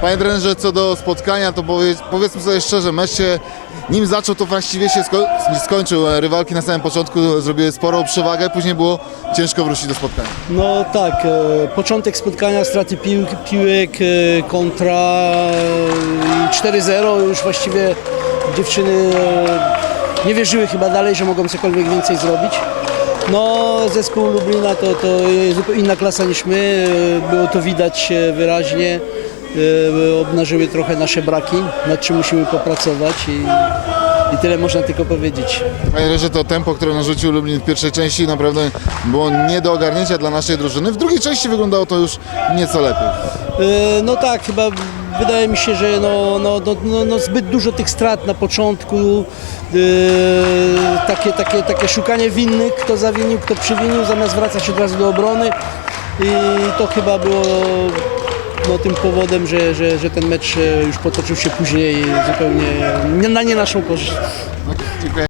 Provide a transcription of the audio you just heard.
Panie trenerze, co do spotkania, to powiedz, powiedzmy sobie szczerze, mecz się, nim zaczął, to właściwie się sko skończył. Rywalki na samym początku zrobiły sporą przewagę, później było ciężko wrócić do spotkania. No tak, e, początek spotkania, straty pił, piłek, e, kontra e, i 4-0 już właściwie dziewczyny e, nie wierzyły chyba dalej, że mogą cokolwiek więcej zrobić. No zespół Lublina to, to jest inna klasa niż my, e, było to widać e, wyraźnie. E, Obnażyły trochę nasze braki, nad czym musimy popracować i, i tyle można tylko powiedzieć. Panie trenerze, to tempo, które narzucił Lublin w pierwszej części naprawdę było nie do ogarnięcia dla naszej drużyny. W drugiej części wyglądało to już nieco lepiej. E, No tak, chyba wydaje mi się, że no, no, no, no, no zbyt dużo tych strat na początku, e, takie, takie, takie szukanie winnych, kto zawinił, kto przywinił, zamiast wracać od razu do obrony i to chyba było no, tym powodem, że, że, że ten mecz e, już potoczył się później zupełnie nie, na nie naszą korzyść. Dziękuję.